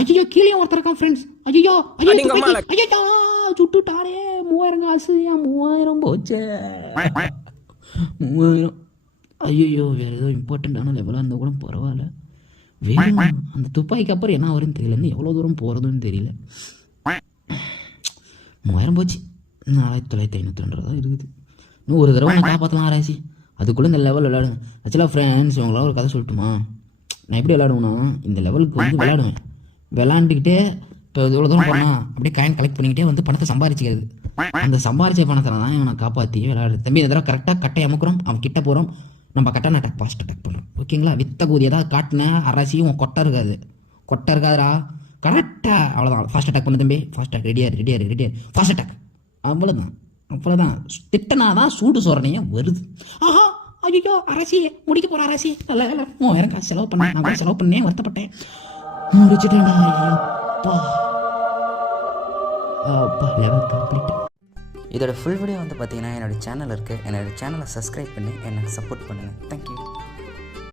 ஐயோ கீழே ஒருத்தர் இருக்கான் ஃப்ரெண்ட்ஸ். ஐயோ ஐயோ ஐயோ சுட்டுட்டாரே. 3000 காசு. 3000 போச்சே. 3000. ஐயோ வேறு ஏதோ இம்பார்ட்டண்ட்டான லெவலாக இருந்தால் கூட பரவாயில்ல. வேணும் அந்த துப்பாக்கிக்கு அப்புறம் என்ன வரும்னு தெரியல. இன்னும் எவ்வளோ தூரம் போகிறதுன்னு தெரியல. 3000 போச்சு. 4592 தான் இருக்குது. இன்னும் ஒரு தடவை நான் காப்பாற்றலாம் ஆராய்ச்சி. அதுக்குள்ளே இந்த லெவல் விளையாடுங்க. ஆக்சுவலாக ஃப்ரெண்ட்ஸ் இவங்களாம் ஒரு கதை சொல்லட்டுமா? நான் எப்படி விளையாடுவேன்னா இந்த லெவலுக்கு வந்து விளையாடுவேன். விளாண்டுக்கிட்டே இப்போ இவ்வளோ தூரம் போனால் அப்படியே காயின் கலெக்ட் பண்ணிக்கிட்டே வந்து பணத்தை சம்பாரிச்சிக்கிறது. அந்த சம்பாரிச்ச பணத்தில் தான் இவனை காப்பாற்றி விளையாடுறது. தம்பி இந்த தடவை கரெக்டாக கட்டை அமுக்குறோம். அவன் கிட்ட போகிறோம். நம்ம கட்டான அட்டாக் ஃபாஸ்ட் அட்டாக் பண்ணுறோம். ஓகேங்களா? வித்த கூதி ஏதாவது காட்டினேன் அரசியும் உன் கொட்டை இருக்காது. கொட்டை இருக்காதுரா. கரெக்டாக அவ்வளோதான். ஃபாஸ்ட் அட்டாக் பண்ணு தம்பி. Fast attack. ரெடியாரு ஃபாஸ்ட் அட்டாக். அவ்வளோதான். திட்டனா தான் சூடு சோரணையே வருது. ஆஹா ஐயோ அரசி முடிக்க போகிற அரசி. இல்லை 3000 காசு செலவு பண்ணேன். நான் கூட செலவு பண்ணேன். வருத்தப்பட்டேன். முடிச்சுட்டேன்டா. ஐயோப்பா லெவல் கம்ப்ளீட். இதோட ஃபுல் வீடியோ வந்து பார்த்தீங்கன்னா என்னோடய சேனல் இருக்குது. என்னோடய சேனலை சப்ஸ்கிரைப் பண்ணி எனக்கு சப்போர்ட் பண்ணுங்கள். தேங்க்யூ.